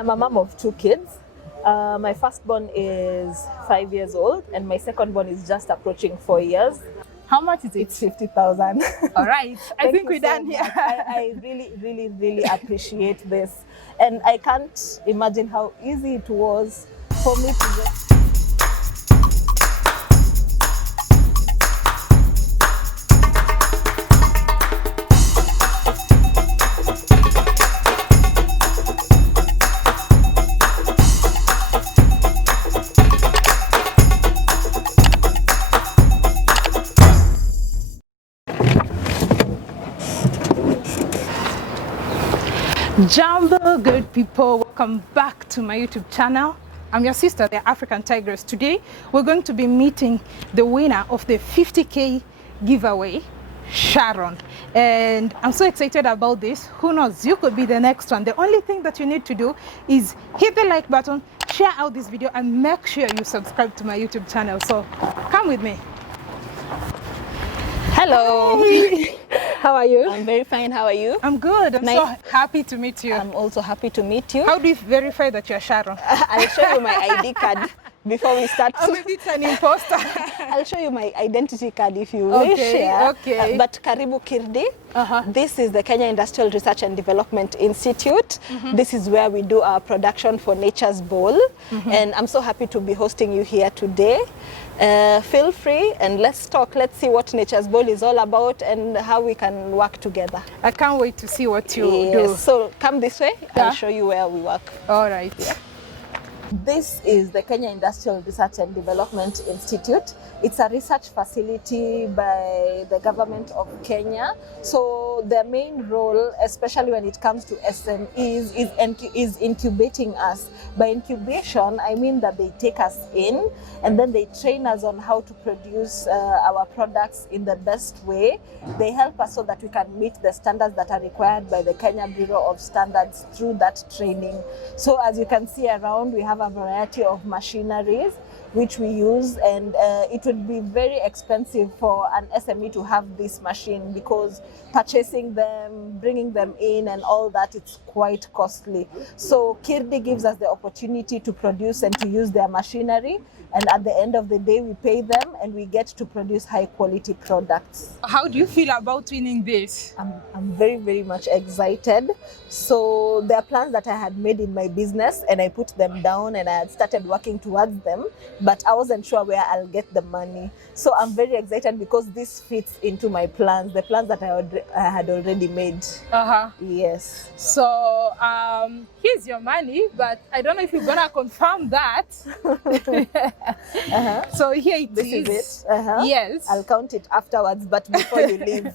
am a mom of 2 kids. My firstborn is 5 years old, and my secondborn is just approaching 4 years. How much is it? It's 50,000. All right. I think we're done here. I really appreciate this. And I can't imagine how easy it was for me to just... Jumbo, good people, welcome back to my YouTube channel. I'm your sister, the African Tigress. Today we're going to be meeting the winner of the 50k giveaway, Sharon, and I'm so excited about this. Who knows, you could be the next one. The only thing that you need to do is hit the like button, share out this video, and make sure you subscribe to my YouTube channel. So come with me. Hello. Hey. How are you? I'm very fine. How are you? I'm good. I'm so happy to meet you. I'm also happy to meet you. How do you verify that you're Sharon? I'll show you my ID card before we start. Oh, maybe it's an imposter. I'll show you my identity card if you wish. Okay. But Karibu Kirdi. This is the Kenya Industrial Research and Development Institute. This is where we do our production for Nature's Bowl. And I'm so happy to be hosting you here today. Feel free and let's talk. Let's see what Nature's Bowl is all about and how we can work together. I can't wait to see what you do. So come this way. I'll show you where we work. All right. Yeah. This is the Kenya Industrial Research and Development Institute. It's a research facility by the government of Kenya. So their main role, especially when it comes to SMEs, is incubating us. By incubation, I mean that they take us in and then they train us on how to produce our products in the best way. They help us so that we can meet the standards that are required by the Kenya Bureau of Standards through that training. So as you can see around, we have a variety of machineries which we use, and it would be very expensive for an SME to have this machine because purchasing them, bringing them in and all that, it's quite costly. So Kirdi gives us the opportunity to produce and to use their machinery, and at the end of the day we pay them and we get to produce high quality products. How do you feel about winning this? I'm very much excited. So there are plans that I had made in my business and I put them down and I had started working towards them, but I wasn't sure where I'll get the money. So I'm very excited because this fits into my plans, the plans that I had already made. Yes. So here's your money, but I don't know if you're gonna confirm that. So here it this is. Is it? Yes. I'll count it afterwards, but before you leave.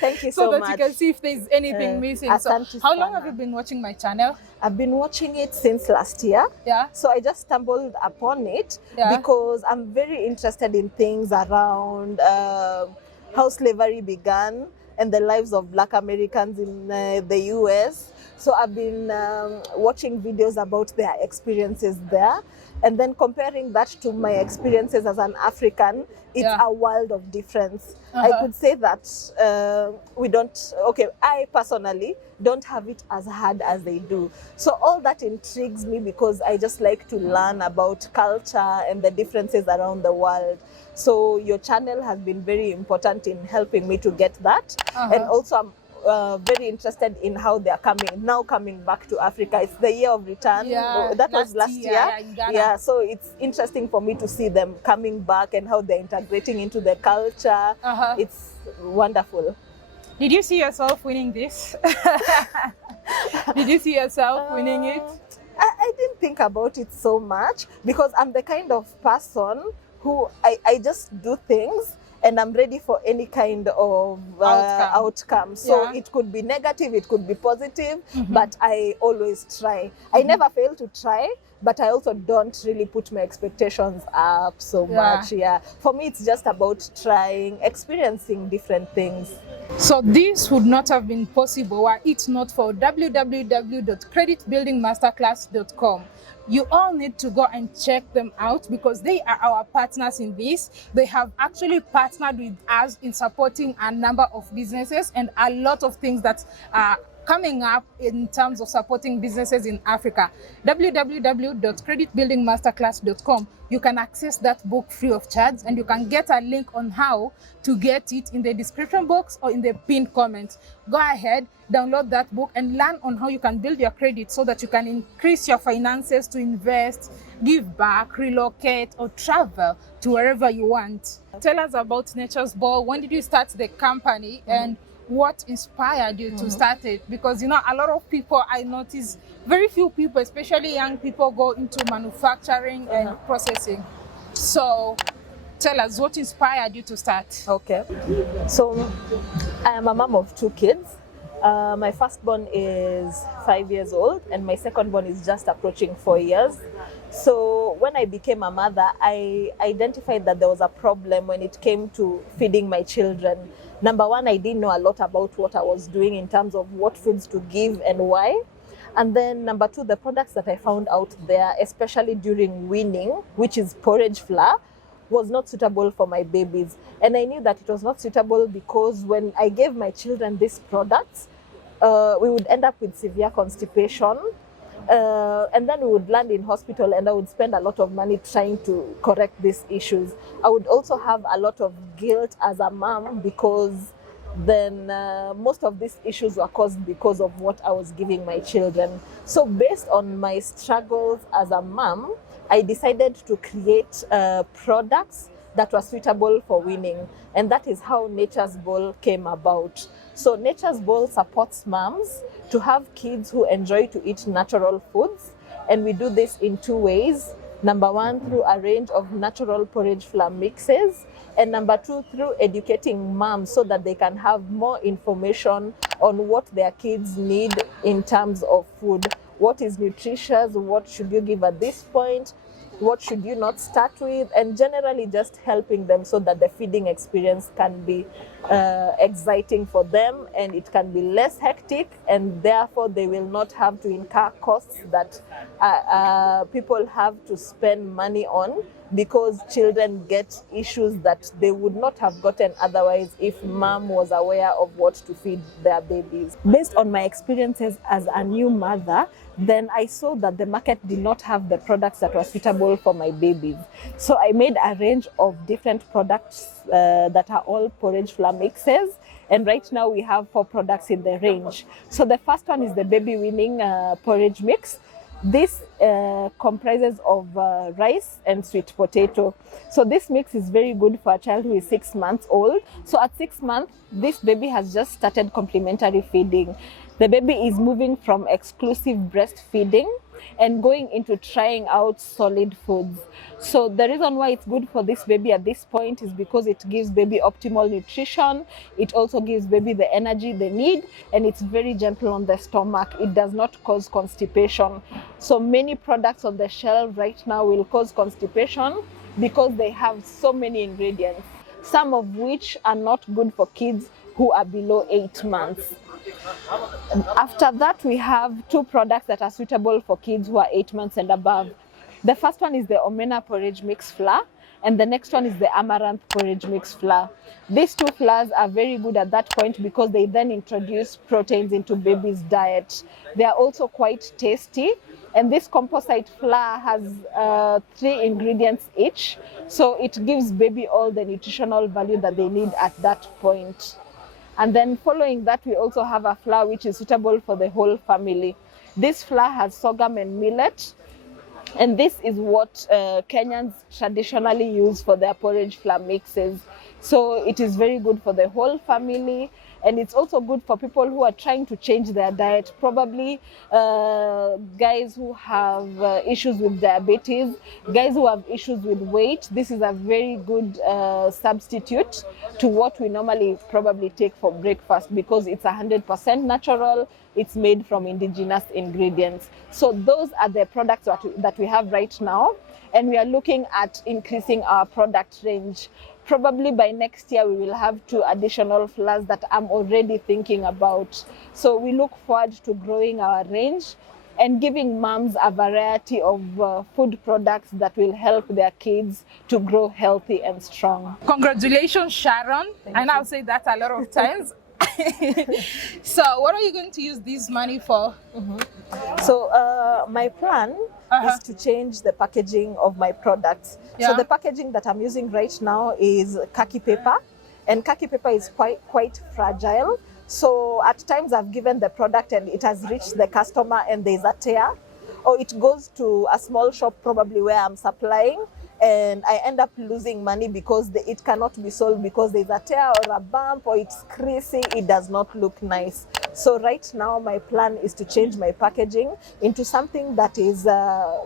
Thank you so much. So that you can see if there's anything missing. So how long have you been watching my channel? I've been watching it since last year. Yeah. So I just stumbled upon it because I'm very interested in things around how slavery began and the lives of Black Americans in the US. So I've been watching videos about their experiences there, and then comparing that to my experiences as an African, it's a world of difference. I could say that we don't, I personally don't have it as hard as they do. So all that intrigues me because I just like to learn about culture and the differences around the world. So your channel has been very important in helping me to get that. And also I'm very interested in how they are coming back to Africa. It's the year of return. That was last year. Yeah, so it's interesting for me to see them coming back and how they're integrating into the culture. It's wonderful. Did you see yourself winning this? Did you see yourself winning it? I didn't think about it so much because I'm the kind of person who I just do things and I'm ready for any kind of outcome. So it could be negative, it could be positive, but I always try. I never fail to try, but I also don't really put my expectations up so much. For me, it's just about trying, experiencing different things. So this would not have been possible were it not for www.creditbuildingmasterclass.com. You all need to go and check them out because they are our partners in this. They have actually partnered with us in supporting a number of businesses and a lot of things that coming up in terms of supporting businesses in Africa. www.creditbuildingmasterclass.com. You can access that book free of charge, and you can get a link on how to get it in the description box or in the pinned comment. Go ahead, download that book and learn on how you can build your credit so that you can increase your finances to invest, give back, relocate, or travel to wherever you want. Tell us about Nature's Ball. When did you start the company, and what inspired you to start it? Because a lot of people, I notice very few people, especially young people, go into manufacturing and processing. So tell us, what inspired you to start? Okay, so I am a mom of 2 kids. My firstborn is 5 years old and my secondborn is just approaching 4 years. So when I became a mother, I identified that there was a problem when it came to feeding my children. Number one, I didn't know a lot about what I was doing in terms of what foods to give and why. And then number two, the products that I found out there, especially during weaning, which is porridge flour, was not suitable for my babies. And I knew that it was not suitable because when I gave my children these products, we would end up with severe constipation. And then we would land in hospital and I would spend a lot of money trying to correct these issues. I would also have a lot of guilt as a mom because then most of these issues were caused because of what I was giving my children. So based on my struggles as a mom, I decided to create products that were suitable for weaning. And that is how Nature's Bowl came about. So Nature's Bowl supports moms to have kids who enjoy to eat natural foods. And we do this in 2 ways. Number one, through a range of natural porridge flour mixes. And number two, through educating moms so that they can have more information on what their kids need in terms of food. What is nutritious? What should you give at this point? What should you not start with? And generally just helping them so that the feeding experience can be exciting for them and it can be less hectic, and therefore they will not have to incur costs that people have to spend money on, because children get issues that they would not have gotten otherwise if mom was aware of what to feed their babies. Based on my experiences as a new mother, then I saw that the market did not have the products that were suitable for my babies. So I made a range of different products that are all porridge flour mixes. And right now we have 4 products in the range. So the first one is the baby weaning porridge mix. This comprises of rice and sweet potato. So this mix is very good for a child who is 6 months old. So at 6 months, this baby has just started complementary feeding. The baby is moving from exclusive breastfeeding and going into trying out solid foods. So the reason why it's good for this baby at this point is because it gives baby optimal nutrition. It also gives baby the energy they need, and it's very gentle on the stomach. It does not cause constipation. So many products on the shelf right now will cause constipation because they have so many ingredients, some of which are not good for kids who are below 8 months. After that, we have 2 products that are suitable for kids who are 8 months and above. The first one is the omena porridge mix flour, and the next one is the amaranth porridge mix flour. These 2 flours are very good at that point because they then introduce proteins into baby's diet. They are also quite tasty, and this composite flour has 3 ingredients each, so it gives baby all the nutritional value that they need at that point. And then following that, we also have a flour which is suitable for the whole family. This flour has sorghum and millet, and this is what Kenyans traditionally use for their porridge flour mixes. So it is very good for the whole family, and it's also good for people who are trying to change their diet, probably guys who have issues with diabetes, guys who have issues with weight. This is a very good substitute to what we normally probably take for breakfast because it's 100% natural. It's made from indigenous ingredients. So those are the products that we have right now, and we are looking at increasing our product range. Probably by next year, we will have 2 additional flours that I'm already thinking about. So we look forward to growing our range and giving moms a variety of food products that will help their kids to grow healthy and strong. Congratulations, Sharon. I know I've said that a lot of times. So what are you going to use this money for? So my plan is to change the packaging of my products. So the packaging that I'm using right now is khaki paper, and khaki paper is quite fragile. So at times I've given the product and it has reached the customer and there's a tear, or it goes to a small shop probably where I'm supplying, and I end up losing money because it cannot be sold because there's a tear or a bump or it's creasy, it does not look nice. So right now my plan is to change my packaging into something that is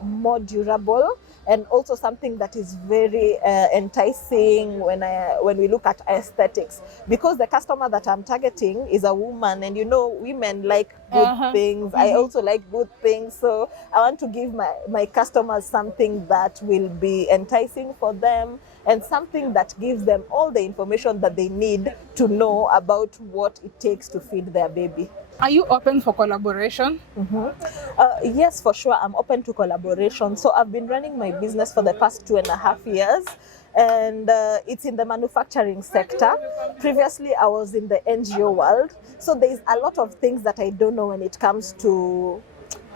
more durable, and also something that is very enticing when we look at aesthetics, because the customer that I'm targeting is a woman, and you know women like good things. I also like good things, so I want to give my customers something that will be enticing for them, and something that gives them all the information that they need to know about what it takes to feed their baby. Are you open for collaboration? Yes, for sure. I'm open to collaboration. So I've been running my business for the past 2.5 years, and it's in the manufacturing sector. Previously, I was in the NGO world. So there's a lot of things that I don't know when it comes to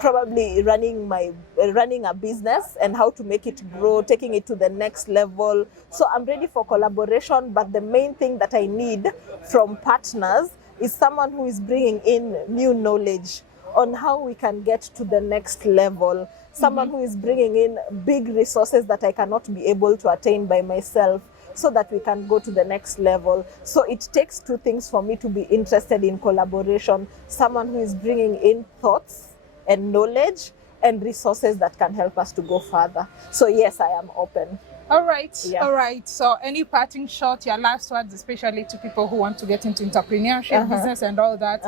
probably running a business and how to make it grow, taking it to the next level. So I'm ready for collaboration, but the main thing that I need from partners is someone who is bringing in new knowledge on how we can get to the next level. Someone who is bringing in big resources that I cannot be able to attain by myself, so that we can go to the next level. So it takes two things for me to be interested in collaboration: someone who is bringing in thoughts and knowledge and resources that can help us to go further. So yes, I am open. All right. So any parting shot, your last words, especially to people who want to get into entrepreneurship, business and all that.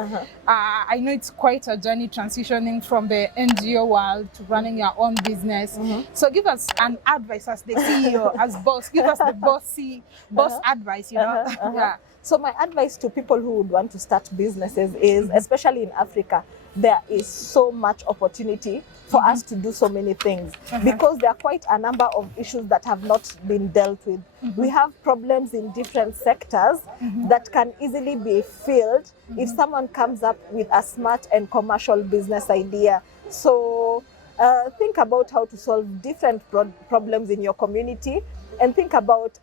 I know it's quite a journey transitioning from the NGO world to running your own business. So give us an advice as the CEO, as boss. Give us the boss advice, you know. Yeah. So my advice to people who would want to start businesses is, especially in Africa, there is so much opportunity for us to do so many things, because there are quite a number of issues that have not been dealt with. We have problems in different sectors that can easily be filled if someone comes up with a smart and commercial business idea. So think about how to solve different problems in your community, and think about,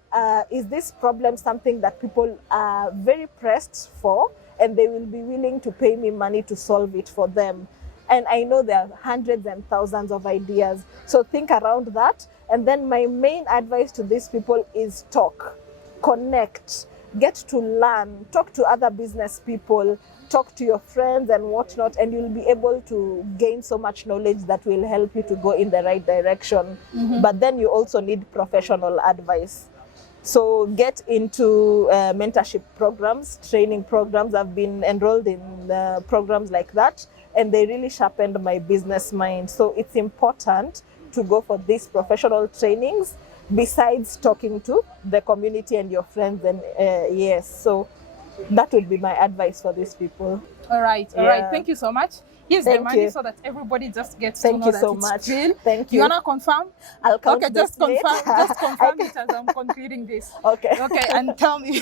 is this problem something that people are very pressed for, and they will be willing to pay me money to solve it for them. And I know there are hundreds and thousands of ideas. So think around that. And then my main advice to these people is talk, connect, get to learn, talk to other business people, talk to your friends and whatnot, and you'll be able to gain so much knowledge that will help you to go in the right direction. But then you also need professional advice. So get into mentorship programs, training programs. I've been enrolled in programs like that, and they really sharpened my business mind. So it's important to go for these professional trainings besides talking to the community and your friends. And yes, so that would be my advice for these people. All right. Thank you so much. Here's the money so that everybody just gets to know that it's real. Thank you. You wanna confirm? I'll count just confirm. Just confirm it as I'm concluding this. Okay, and tell me.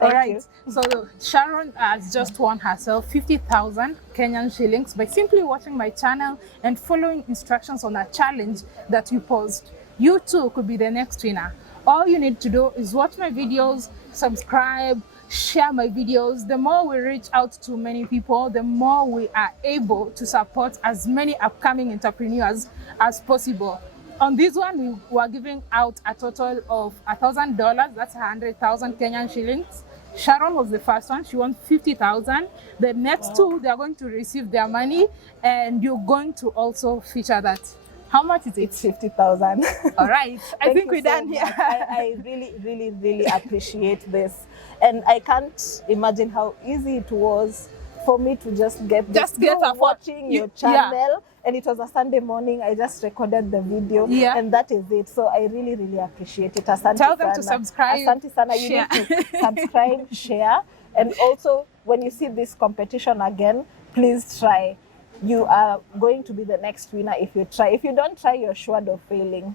All right. So Sharon has just won herself 50,000 Kenyan shillings by simply watching my channel and following instructions on a challenge that we post. You too could be the next winner. All you need to do is watch my videos, subscribe, share my videos. The more we reach out to many people, the more we are able to support as many upcoming entrepreneurs as possible. On this one, we were giving out a total of $1,000. That's 100,000 Kenyan shillings. Sharon was the first one. She won 50,000. The next two, they are going to receive their money, and you're going to also feature that. How much is it? It's 50,000. All right. I think we're done here. I really appreciate this. And I can't imagine how easy it was for me to just get watching your channel. Yeah. And it was a Sunday morning. I just recorded the video. Yeah. And that is it. So I really appreciate it. Asante Tell them sana. To subscribe. Asante sana. You need to subscribe, share. And also, when you see this competition again, please try. You are going to be the next winner if you try. If you don't try, you're sure of failing.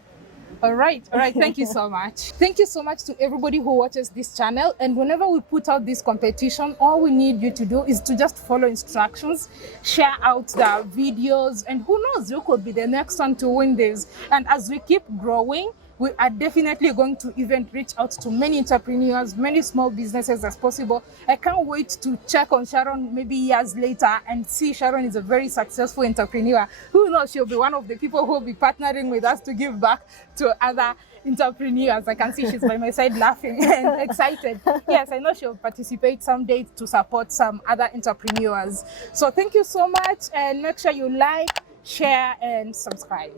All right. Thank you so much. Thank you so much to everybody who watches this channel. And whenever we put out this competition, all we need you to do is to just follow instructions, share out the videos, and who knows, you could be the next one to win this. And as we keep growing, we are definitely going to even reach out to many entrepreneurs, many small businesses as possible. I can't wait to check on Sharon maybe years later and see Sharon is a very successful entrepreneur. Who knows, she'll be one of the people who will be partnering with us to give back to other entrepreneurs. I can see she's by my side laughing and excited. Yes, I know she'll participate someday to support some other entrepreneurs. So thank you so much, and make sure you like, share, and subscribe.